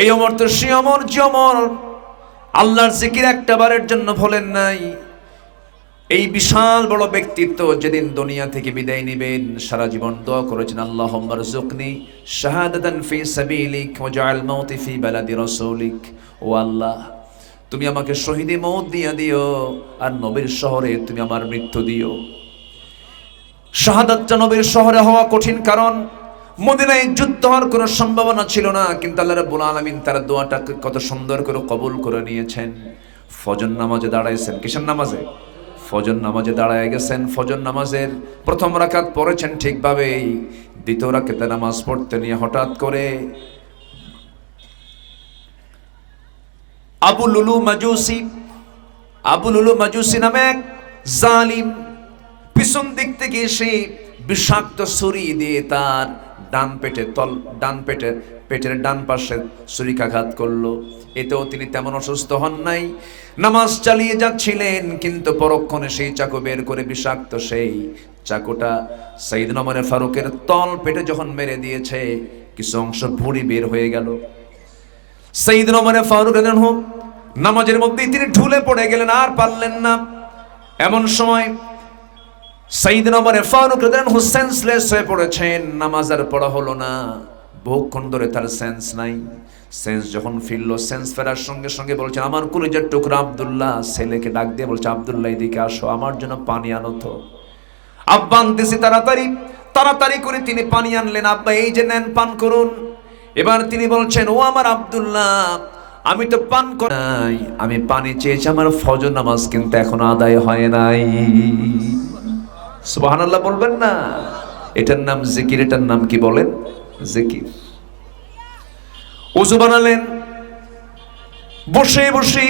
এই অমর তো সে অমর যে অমর আল্লাহর জিকির একটা বারের জন্য ভোলেন নাই। এই বিশাল বড় ব্যক্তিত্ব যেদিন দুনিয়া থেকে বিদায় নেবেন সারা জীবন দোয়া করেছেন, আল্লাহুম্মা রযুকনি শাহাদাতান ফি সাবিলিক ওয়াজআল মাউতি ফি বালাদি রাসূলিক। ও আল্লাহ, তুমি আমাকে শহীদে মওত দিয়া দিও, আর নবীর শহরে তুমি আমার মৃত্যু দিও। শাহাদাতটা নবীর শহরে হওয়া কঠিন, কারণ মদিনায় যুদ্ধ হওয়ার কোনো সম্ভাবনা ছিল না, কিন্তু আল্লাহ রাব্বুল আলামিন তার দোয়াটা কত সুন্দর করে কবুল করে নিয়েছেন। ফজর নামাজে দাঁড়াইছেন, কিসের নামাজে? ফজর নামাজে দাঁড়ায় গেছেন। ফজর নামাজের প্রথম রাকাত পড়েছেন ঠিকভাবেই, দ্বিতীয় রাকাতে নামাজ পড়তে নিয়ে হঠাৎ করে আবু লুলু মাজুসি নামে এক জালিম পিছন দিক থেকে এসে বিষাক্ত ছুরি দিয়ে তার পেটের ডান পাশে ছুরিকাঘাত করলো। এতেও তিনি তেমন অসুস্থ হন নাই, নামাজ চালিয়ে যাচ্ছিলেন, কিন্তু পরক্ষণে সেই চাকু বের করে বিষাক্ত সেই চাকুটা সাইয়েদনা ওমর ফারুকের তল পেটে যখন মেরে দিয়েছে, কিছু অংশ ভুঁড়ি বের হয়ে গেল। সাইয়েদনা ওমর ফারুক রাদিয়াল্লাহু আনহু নামাজের মধ্যেই তিনি ঢুলে পড়ে গেলেন, আর পারলেন না। এমন সময় সাইয়েদনা ওমর ফারুক রাদিয়াল্লাহু আনহু সেন্সলেস হয়ে পড়েছেন, নামাজ আর পড়া হলো না, বহুক্ষণ ধরে তার সেন্স নাই। সেন্স যখন ফিরলো, সেন্স ফেরার সঙ্গে সঙ্গে বলছেন, আমার কলিজার টুকরা আব্দুল্লাহ, ছেলেকে ডাক দিয়ে বলছে, আব্দুল্লাহ এদিকে আসো, আমার জন্য পানি আনো তো। আব্বা আনতেছি, তাড়াতাড়ি করে তিনি পানি আনলেন। আব্বা এই যে নেন, পান করুন। এবার তিনি বলছেন, ও আমার আব্দুল্লাহ, আমি তো পান করি নাই, আমি পানি চেয়েছি, আমার ফজর নামাজ কিন্তু এখনো আদায় হয় নাই। সুবহানাল্লাহ বলবেন না? এটার নাম জিকির। এটার নাম কি বলেন? জিকির। ওযু বানালেন, বসে বসে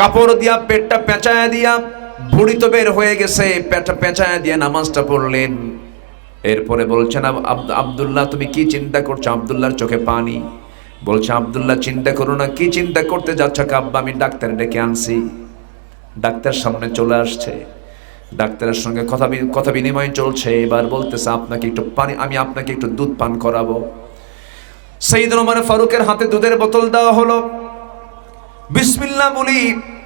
কাপড় দিয়া পেটটা পেঁচায়া দিয়া, ভুঁড়ি তো বের হয়ে গেছে, পেটটা পেঁচায়া দিয়া নামাজটা পড়লেন। এরপরে বলছেন, আব্দুল্লাহ তুমি কি চিন্তা করছো? আব্দুল্লাহর চোখে পানি। বলছে, আব্দুল্লাহ চিন্তা করো না। কি চিন্তা করতে যাচ্ছ? আব্বা আমি ডাক্তার ডেকে আনছি। ডাক্তার সামনে চলে আসছে, ডাক্তারের সঙ্গে কথা বিনিময় চলছে। এবার বলতেছে, আপনাকে একটু পানি, আমি আপনাকে একটু দুধ পান করাবো। সাইয়েদনা ওমর ফারুকের হাতে দুধের বোতল দেওয়া হলো। বিসমিল্লাহ বলি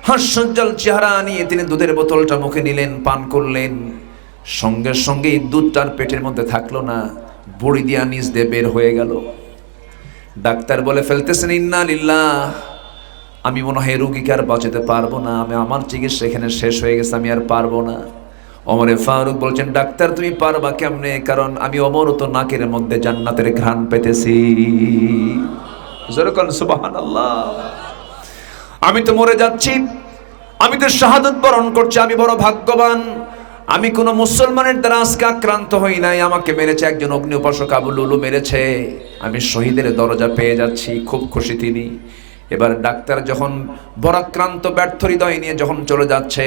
হাস্যোজ্জ্বল চেহারা নিয়ে তিনি দুধের বোতলটা মুখে নিলেন, পান করলেন। সঙ্গে সঙ্গে দুধটার পেটের মধ্যে থাকলো না, বড়ি দিয়া নিচ দিয়ে বের হয়ে গেল। ডাক্তার বলে ফেলতেছেন, ইন্না লিল্লাহ, আমি মনে হয় রোগীকে আর বাঁচাতে পারবো না, আমার চিকিৎসা এখানে শেষ হয়ে গেছে, আমি আর পারবো না। ওমর ফারুক বলছেন, ডাক্তার তুমি পারবা কেমনে? কারণ আমি ওমর তো নাকের মধ্যে জান্নাতের ঘ্রাণ পেতেছি। যেরকম সুবহানাল্লাহ, আমি তো মরে যাচ্ছি, আমি তো শাহাদাত বরণ করছি, আমি বড় ভাগ্যবান। আমি কোন মুসলমানের দ্বারা আজকে আক্রান্ত হই নাই, আমাকে মেরেছে একজন অগ্নি উপাসক আবু লুলু মেরেছে, আমি শহীদের দরজা পেয়ে যাচ্ছি। খুব খুশি তিনি। এবার ডাক্তার যখন বরাক্রান্ত ব্যর্থ হৃদয় নিয়ে যখন চলে যাচ্ছে,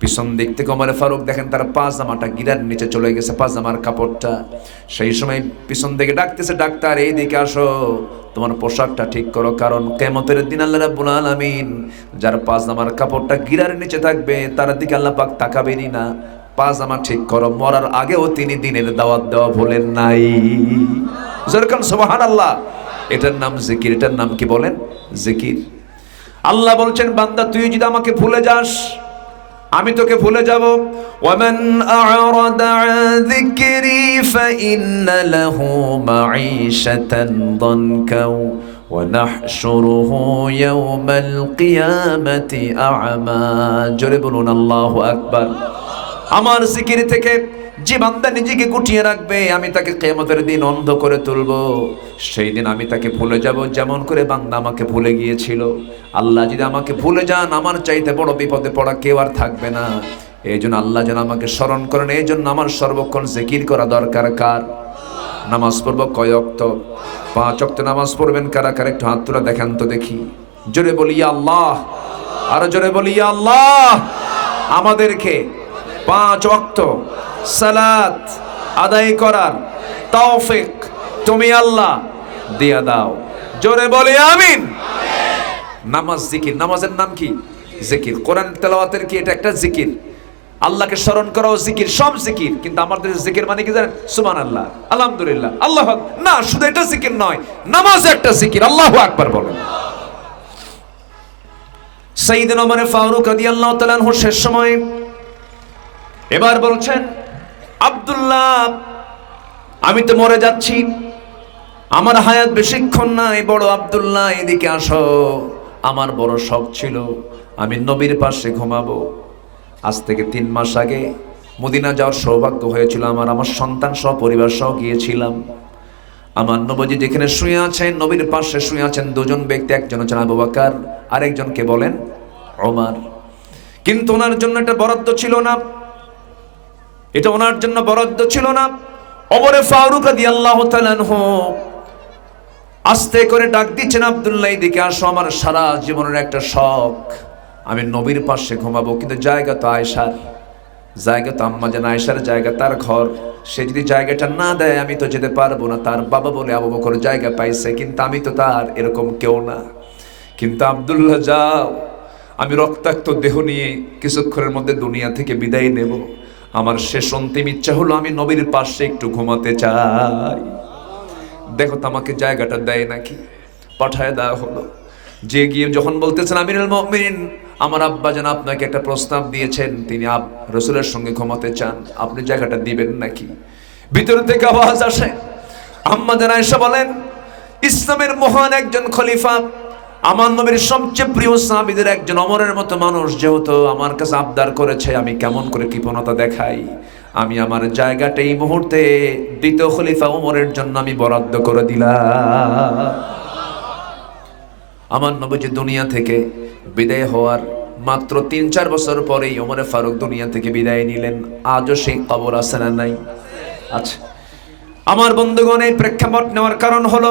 পিছন দিক থেকে ওমর ফারুক দেখেন তার পাজামাটা গিরার নিচে চলে গেছে, পাজামার কাপড়টা। সেই সময় পিছন থেকে ডাকতেছে, ডাক্তার এই দিকে আসো, তোমার পোশাকটা ঠিক করো, কারণ কিয়ামতের দিন আল্লাহ রাব্বুল আলামিন যার পাজামার কাপড়টা গিরার নিচে থাকবে তার দিকে আল্লাহ পাক তাকাবেনই না। পাজামা ঠিক করো। মরার আগেও তিনি দিনের দাওয়াত দেওয়া ভুলেন নাই। যেরকম সুবহানাল্লাহ। এটার নাম জিকির। এটার নাম কি বলেন? জিকির। আল্লাহ বলছেন, বান্দা তুই যদি আমাকে ভুলে যাস, আমি তোকে ভুলে যাব। ওয়ামান আ'রাদা আন যিকরি ফাইন্না লাহু মাঈশাতান দানকা ওয়া নাহশুরুহু ইয়াওমাল কিয়ামাতি আ'মা। জোরে বলুন আল্লাহু আকবার। আমার জিকির থেকে যে বান্দা নিজেকে গুটিয়ে রাখবে, আমি তাকে কিয়ামতের দিন অন্ধ করে তুলব। সেই দিন আমি তাকে ভুলে যাব, যেমন করে বান্দা আমাকে ভুলে গিয়েছিল। আল্লাহ যদি আমাকে ভুলে যান, আমার চাইতে বড় বিপদে পড়া কেউ আর থাকবে না। এই জন্য আল্লাহ যেন আমাকে স্মরণ করেন, এই জন্য আমার সর্বক্ষণ জিকির করা দরকার। কার? নামাজ পড়ব কয় ওয়াক্ত? 5 ওয়াক্ত নামাজ পড়বেন কারা কারা? একটু হাত তুলে দেখান তো দেখি। জোরে বলি ইয়া আল্লাহ, আরো জোরে বলি ইয়া আল্লাহ। আমাদেরকে 5 ওয়াক্ত সালাত আদায় করার তৌফিক তুমি আল্লাহ দিয়া দাও। জোরে বলি আমিন। নামাজ জিকির। নামাজের নাম কি? জিকির। কোরআন তেলাওয়াতের কি এটা একটা জিকির? আল্লাহকে স্মরণ করাও জিকির, সব জিকির। কিন্তু আমাদের জিকির মানে কি জানেন? সুবহানাল্লাহ, আলহামদুলিল্লাহ, আল্লাহ না, শুধু এটা জিকির নয়, নামাজ একটা জিকির। আল্লাহু আকবার বলেন। সাইয়েদনা ওমর ফারুক রাদিয়াল্লাহু তাআলা আনহু শেষ সময় এবার বলছেন, আব্দুল্লাহ আমি তো মরে যাচ্ছি, আমার হায়াত বেশিক্ষণ নাই, বড় আব্দুল্লাহ এদিকে আসো। আমার বড় শখ ছিল আমি নবীর পাশে ঘুমাবো। আজ থেকে 3 মাস আগে মদিনা যাওয়ার সৌভাগ্য হয়েছিল আমার সন্তান সহ পরিবার সহ গিয়েছিলাম। আমার নবীজি যেখানে শুয়ে আছেন, নবীর পাশে শুয়ে আছেন দুজন ব্যক্তি, একজন হচ্ছেন আবু বকর, আরেকজনকে বলেন ওমর। কিন্তু ওনার জন্য এটা বরাদ্দ ছিল না, এটা ওনার জন্য বরাদ্দ ছিল না। ওমরে ফারুক রাদিয়াল্লাহু তাআলা আনহু আস্তে করে ডাক দিচ্ছেন, আব্দুল্লাহ এদিকে আসো, আমার সারা জীবনের একটা শখ আমি নবীর পাশে ঘুমাবো। কিন্তু জায়গা তো আয়েশার, জায়গা তো আম্মা জান আয়েশার জায়গা, তার ঘর। সে যদি জায়গাটা না দেয় আমি তো যেতে পারবো না। তার বাবা বলে আবু বকর জায়গা পাইছে, কিন্তু আমি তো তার এরকম কেউ না। কিন্তু আব্দুল্লাহ যাও, আমি রক্তাক্ত দেহ নিয়ে কিছুক্ষণের মধ্যে দুনিয়া থেকে বিদায় নেব। আমার শেষ অন্তিম ইচ্ছা হলো আমি নবীর পাশে একটু ঘুমাতে চাই। দেখো তো আমাকে জায়গাটা দেয় নাকি। পাঠায় দেওয়া হলো। যে গিয়ে যখন বলতেছেন, আমিরুল মুমিনিন আমার আব্বা যেন আপনাকে একটা প্রস্তাব দিয়েছেন, তিনি রাসূলের সঙ্গে ঘুমাতে চান, আপনি জায়গাটা দিবেন নাকি? ভিতর থেকে আওয়াজ আসে, আম্মা জান আয়েশা বলেন, ইসলামের মহান একজন খলিফা, আমার নবীর সবচেয়ে প্রিয় সাহাবীদের একজন, ওমরের মতো মানুষ যেহেতু আমার কাছে আবদার করেছে, আমি কেমন করে কৃপণতা দেখাই? আমি আমার জায়গাটা এই মুহূর্তে দ্বিতীয় খলিফা ওমরের জন্য আমি বরাদ্দ করে দিলাম। আমার নবীজি দুনিয়া থেকে বিদায় হওয়ার মাত্র 3-4 বছর পরেই ওমরে ফারুক দুনিয়া থেকে বিদায় নিলেন। আজও সেই কবর আছে না নাই? আচ্ছা আমার বন্ধুগণ, এই প্রেক্ষাপট নেওয়ার কারণ হলো,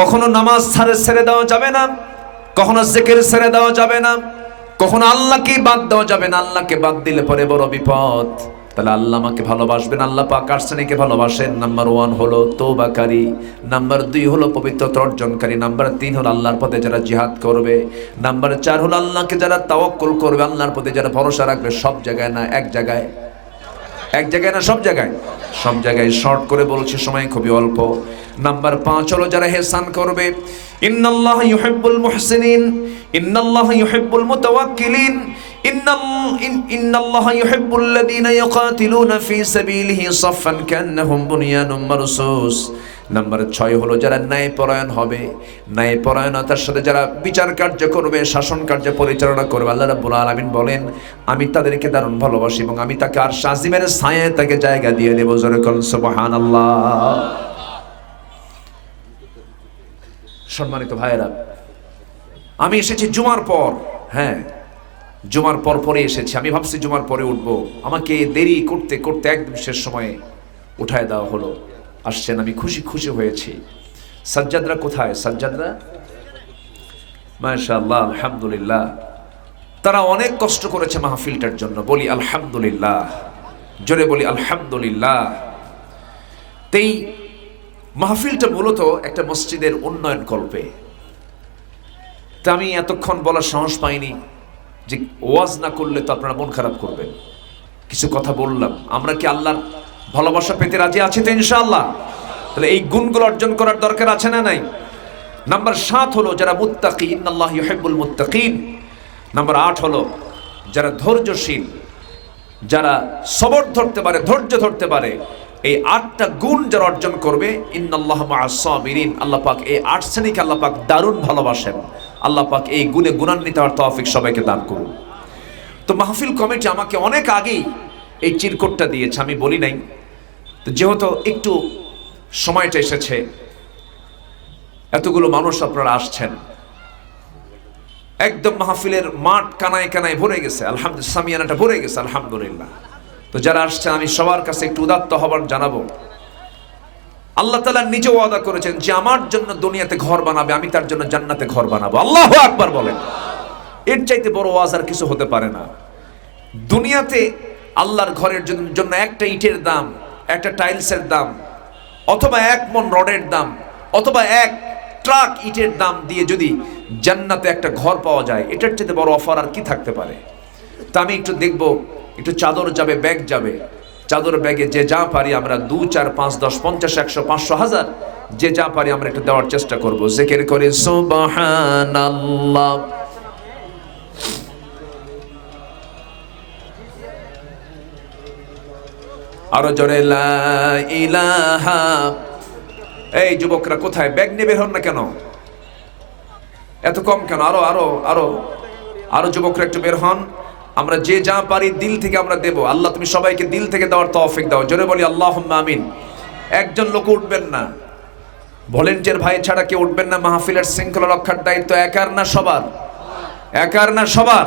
কখনো নামাজ ছেড়ে দেওয়া যাবে না, কখনো জিকির ছেড়ে দেওয়া যাবে না, কখনো আল্লাহকে বাদ দেওয়া যাবে না। আল্লাহকে বাদ দিলে পরে বড় বিপদ। তাহলে আল্লাহ আমাকে ভালোবাসবেন, আল্লাহ পাক কার শ্রেণীকে ভালোবাসেন? নাম্বার 1 হলো তওবাকারী, নাম্বার 2 হলো পবিত্রতা অর্জনকারী, নাম্বার 3 হলো আল্লাহর পথে যারা জিহাদ করবে, নাম্বার 4 হলো আল্লাহকে যারা তাওয়াক্কুল করবে, আল্লাহর পথে যারা ভরসা রাখবে। সব জায়গায় না, এক জায়গায়, এক জায়গায় না, সব জায়গায়, সব জায়গায়। শর্ট করে বলছি, সময় খুবই অল্প। নাম্বার 5 হলো যারা ইহসান করবে। ইন্নাল্লাহা ইউহিব্বুল মুহসিনিন, ইন্নাল্লাহা ইউহিব্বুল মুতাওয়াক্কিলিন, ইন্নাল্লাহা ইউহিব্বুল্লাযীনা ইউকাতিলুনা ফী সাবিলিহি সাফফান কান্নাহুম বুনিয়ানুম মারসুস। নাম্বার 6 হলো যারা ন্যায়পরায়ণ হবে, ন্যায়পরায়ণতার সাথে যারা বিচার কার্য করবে, শাসন কার্য পরিচালনা করবে। আল্লাহ রাব্বুল আলামিন বলেন, আমি তাদেরকে দারুণ ভালোবাসি এবং আমি তাকে আরশ আজিমের ছায়ায় তাকে জায়গা দিয়ে দেব। জোরে বলুন সুবহানাল্লাহ। সম্মানিত ভাইয়েরা, আমি এসেছি জুমার পর, হ্যাঁ জুমার পর পরে এসেছি। আমি ভাবছি জুমার পরে উঠবো, আমাকে দেরি করতে করতে একদম শেষ সময়ে উঠায় দেওয়া হলো। আসছেন, আমি খুশি খুশি হয়েছি। সাজ্জাদরা কোথায়? সাজ্জাদরা মাশাআল্লাহ, আলহামদুলিল্লাহ, তারা অনেক কষ্ট করেছে মাহফিলটার জন্য। বলি আলহামদুলিল্লাহ, জোরে বলি আলহামদুলিল্লাহ। তেই মাহফিলটা মূলত একটা মসজিদের উন্নয়ন কল্পে। তা আমি এতক্ষণ বলার সাহস পাইনি যে ওয়াজ না করলে তো আপনারা মন খারাপ করবেন। কিছু কথা বললাম। আমরা কি আল্লাহর ভালোবাসা পেতে রাজি আছি তো ইনশাআল্লাহ? তাহলে এই গুণগুলো অর্জন করার দরকার আছে না নাই? নাম্বার 7 হলো যারা মুত্তাকি, ইন্নাল্লাহা ইউহিব্বুল মুত্তাকিন। নাম্বার 8 হলো যারা ধৈর্যশীল, যারা সবর ধরতে পারে, ধৈর্য ধরতে পারে। এই 8টা গুণ যারা অর্জন করবে, ইন্নাল্লাহা মা'আস সাবিরিন, আল্লাহ পাক এই 8 শ্রেণীকে আল্লাহ পাক দারুণ ভালোবাসেন। আল্লাহ পাক এই গুণে গুণান্বিত হওয়ার তৌফিক সবাইকে দান করুন। তো মাহফিল কমিটি আমাকে অনেক আগেই এই চিরকুটটা দিয়েছে, আমি বলি নাই। তো যেহেতু একটু সময়টা এসেছে, এতগুলো মানুষ আপনারা আসছেন, একদম মাহফিলের মাঠ কানায় কানায় ভরে গেছে, আলহামদুলিল্লাহ, সামিয়ানাটা ভরে গেছে, আলহামদুলিল্লাহ। তো যারা আসছেন আমি সবার কাছে একটু উদাত্ত হবার জানাবো। আল্লাহ তাআলা নিজে ওয়াদা করেছেন যে আমার জন্য দুনিয়াতে ঘর বানাবে, আমি তার জন্য জান্নাতে ঘর বানাবো। আল্লাহু আকবার বলেন। এর চাইতে বড় ওয়াজ আর কিছু হতে পারে না। দুনিয়াতে আল্লাহর ঘরের জন্য একটা ইটের দাম, একটা টাইলসের দাম, অথবা 1 মণ রডের দাম, অথবা 1 ট্রাক ইটের দাম দিয়ে যদি জান্নাতে একটা ঘর পাওয়া যায়, এটার চাইতে বড় অফার আর কি থাকতে পারে? তা আমি একটু দেখব, একটু চাদর যাবে, ব্যাগ যাবে, চাদর ব্যাগে যে যা পারি আমরা 2, 4, 5, 10, 50, 100, 500, 1000 যে যা পারি আমরা একটু দেওয়ার চেষ্টা করব। জিকির করে সুবহানাল্লাহ। আরো জোরে লা ইলাহা। এই যুবকরা কোথায়? ব্যাগ নিয়ে বের হন না কেন? এত কম কেন? আরো আরো আরো আরো যুবকরা একটু বের হন। আমরা যে যা পারি দিল থেকে আমরা দেব। আল্লাহ তুমি সবাইকে দিল থেকে দেওয়ার তৌফিক দাও। জোরে বলি আল্লাহুম্মা আমিন। একজন লোক উঠবেন না, ভলেন্টিয়ার ভাই ছাড়া কেউ উঠবেন না। মাহফিলের শৃঙ্খলা রক্ষার দায়িত্ব একার না সবার? একার না সবার?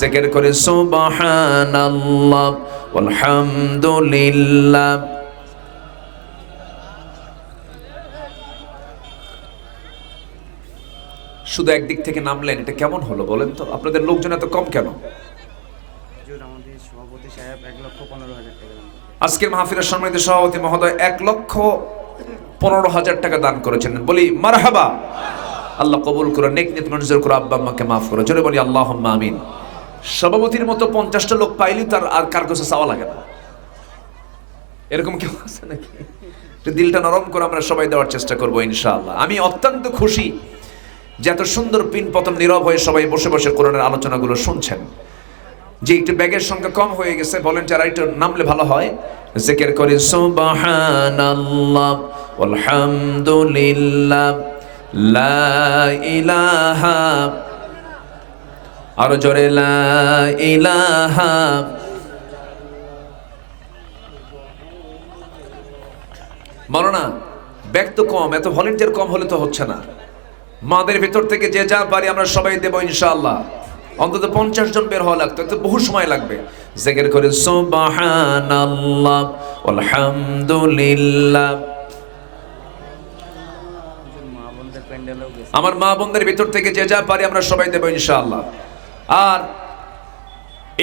জিকির করে সুবহানাল্লাহ ওয়ালহামদুলিল্লাহ। শুধু একদিক থেকে নামলেন, এটা কেমন হলো বলেন তো? আপনাদের লোকজন এত কম কেন? সভাপতি সাহেব 1,15,000 টাকা দান করেছেন। আজকের মাহফিলের সম্মানিত সভাপতি মহোদয় 1,15,000 টাকা দান করেছেন। বলি মারহাবা। আল্লাহ কবুল করে, নেক নিয়ত মঞ্জুর করে, আব্বা আম্মাকে মাফ করে। জোরে বলি আল্লাহুম্মা আমিন। সভাপতির মতো 50টা লোক পাইলেই তার আর কার কাছে চাওয়া লাগে না। এরকম কেউ আছে নাকি? দিলটা নরম করে আমরা সবাই দেওয়ার চেষ্টা করবো ইনশাআল্লাহ। আমি অত্যন্ত খুশি যে এত সুন্দর পিন পতন নীরব হয়ে সবাই বসে বসে কোরআনের আলোচনাগুলো শুনছেন। যে একটু ব্যাগের সংখ্যা কম হয়ে গেছে, ভলেন্টিয়ার একটু নামলে ভালো হয়। জিকির করি সুবহানাল্লাহ ওয়ালহামদুলিল্লাহ লা ইলাহা। আরো জোরে লা ইলাহা। মাওলানা ব্যাগ তো কম, এত ভলেন্টিয়ার কম হলে তো হচ্ছে না। মাদের ভিতর থেকে যে যা পারি আমরা সবাই দেবো ইনশাআল্লাহ। অন্তত 50 জন বের হওয়া লাগতো, একটু বহু সময় লাগবে। জিকির করে সুবহানাল্লাহ ওয়ালহামদুলিল্লাহ। আমার মা বোনদের ভিতর থেকে যে যা পারি আমরা সবাই দেবো ইনশাআল্লাহ। আর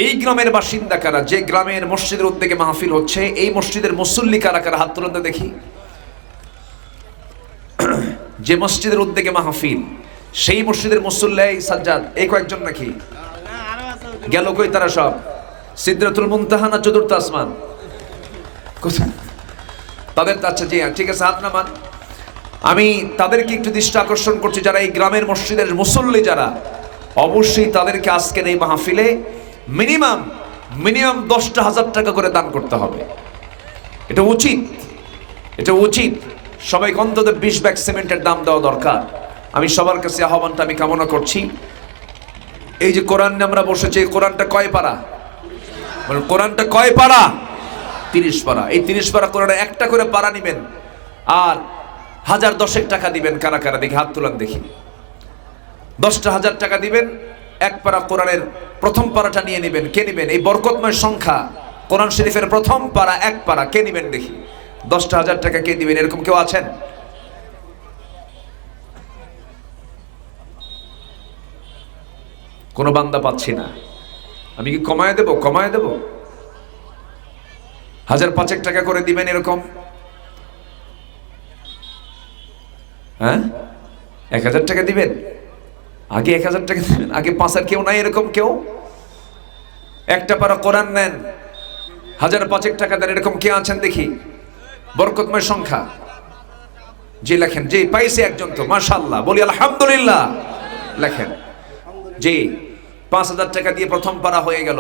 এই গ্রামের বাসিন্দা কারা? যে গ্রামের মসজিদের উদ্যোগে মাহফিল হচ্ছে, এই মসজিদের মুসল্লি কারা কারা? হাত তুলুন তো দেখি। যে মসজিদের উদ্যোগে মাহফিল, সেই মসজিদের মুসল্লি সাজ্জাদ এই কয়েকজন নাকি? গেল কই তারা সব? সিদরাতুল মুনতাহা না চতুর্থ আসমান? তাদের? আচ্ছা জি ঠিক আছে, হাত নামান। আমি তাদেরকে একটু দৃষ্টি আকর্ষণ করছি, যারা এই গ্রামের মসজিদের মুসল্লি যারা, অবশ্যই তাদেরকে আজকের এই মাহফিলে মিনিমাম 10,000 টাকা করে দান করতে হবে। এটা উচিত, এটা উচিত। সবাইকে অন্তত 20 ব্যাগ সিমেন্টের দাম দেওয়া দরকার। আমি সবার কাছে আহ্বানটা আমি কামনা করছি। এই যে কোরআন নিয়ে আমরা বসেছি, এই কোরআনটা কয় পারা? মানে কোরআনটা কয় পারা? 30 পারা। এই 30 পারা কোরআনে একটা করে পারা নিবেন আর 1010 টাকা দিবেন। কারা কারা দেখি হাত তুলান দেখি। 10,000 টাকা দিবেন, এক পারা কোরআনের প্রথম পারাটা নিয়ে নেবেন। কে নেবেন? এই বরকতময় সংখ্যা কোরআন শরীফের প্রথম পারা, এক পারা কে নেবেন দেখি? 10,000 টাকা কে দিবেন? এরকম কেউ আছেন? কোনো বান্দা পাচ্ছি না। আমি কি কমায় দেব? কমায় দেব? 1,005 টাকা করে দিবেন এরকম? হ্যাঁ, 1,000 টাকা দিবেন। আগে 1,000 টাকা দিবেন, আগে 5 কেউ নাই এরকম কেউ? একটা পারা কোরআন নেন, 1,005 টাকা দেন, এরকম কে আছেন দেখি? বরকতময় সংখ্যা। জি লেখেন। জি পাইছে একজন তো, মাশাআল্লাহ, বলি আলহামদুলিল্লাহ। লেখেন। জি 5,000 টাকা দিয়ে প্রথম পারা হয়ে গেল।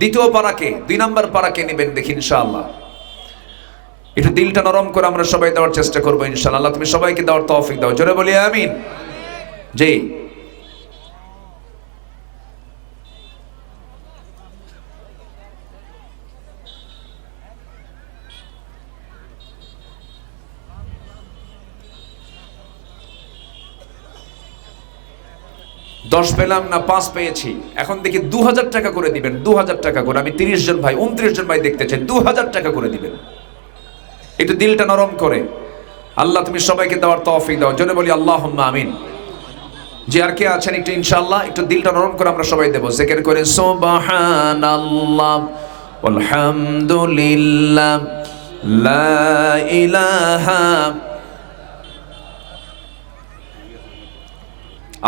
দ্বিতীয় পারাকে, 2 নম্বর পারাকে নেবেন দেখি ইনশাআল্লাহ। একটু দিলটা নরম করে আমরা সবাই দেওয়ার চেষ্টা করবো ইনশাআল্লাহ। আল্লাহ তুমি সবাইকে দেওয়ার তৌফিক দাও। জোরে বলি আমিন। জি 10 পেলাম না, 5 পেয়েছি। এখন দেখি 2,000 টাকা করে দিবেন। 2,000 টাকা করে। আমি 30 জন ভাই, 29 জন ভাই দেখতে চাই। 2,000 টাকা করে দিবেন। একটু দিলটা নরম করে। আল্লাহ তুমি সবাইকে দেওয়ার তৌফিক দাও। জোরে বলি আল্লাহুম্মা আমিন। যে আর কে আছেন একটু ইনশাআল্লাহ একটু দিলটা নরম করে আমরা সবাই দেব। জিকির করে সুবহানাল্লাহ ওয়ালহামদুলিল্লাহ লা ইলাহা।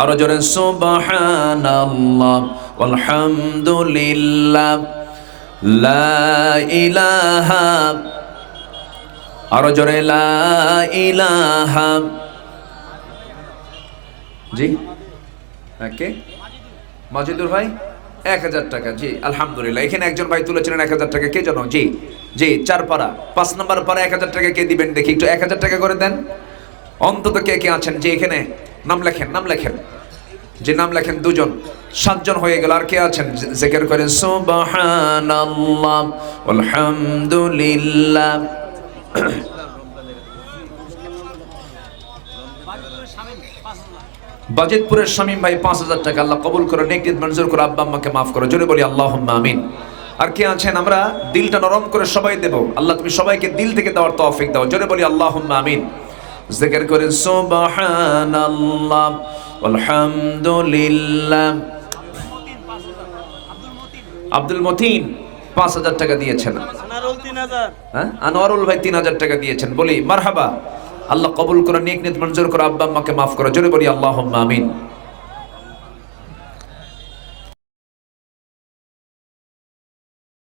আরো জোরে সুবহানাল্লাহ আলহামদুলিল্লাহ লা ইলাহা, আরো জোরে লা ইলাহা। জি কে? মাজিদুর ভাই 1000 টাকা। জি আলহামদুলিল্লাহ। এখানে একজন ভাই তুলেছিলেন 1000 টাকা, কে জানো? জি জি, 4 পারা 5 নম্বর পারা 1000 টাকা কে দিবেন দেখি, একটু 1000 টাকা করে দেন অন্তত। কে কে আছেন? যে এখানে নাম লেখেন, নাম লেখেন, যে নাম লেখেন। 2 জন, 7 জন হয়ে গেল। আর কে আছেন? জিকির করেন সুবহানাল্লাহ আলহামদুলিল্লাহ। বাজিতপুরের শামীম ভাই 5000 টাকা। আল্লাহ কবুল করে, নেক নিয়ত মঞ্জুর করে, আব্বা আম্মাকে মাফ করো। জোরে বলি আল্লাহুম্মা আমিন। আর কে আছেন? আমরা দিলটা নরম করে সবাই দেব। আল্লাহ তুমি সবাইকে দিল থেকে দেওয়ার তৌফিক দাও। জোরে বলি আল্লাহুম্মা আমিন। জিকির করে সুবহানাল্লাহ আলহামদুলিল্লাহ। আব্দুল মতিন 5000 টাকা দিয়েছেন। হ্যাঁ, আনোয়ারুল ভাই 3000 টাকা দিয়েছেন। বলি মারহাবা। আল্লাহ কবুল করে, নেক নিয়ত মঞ্জুর করে, আব্বা আম্মাকে মাফ করো। জোরে বলি আল্লাহুম্মা আমিন।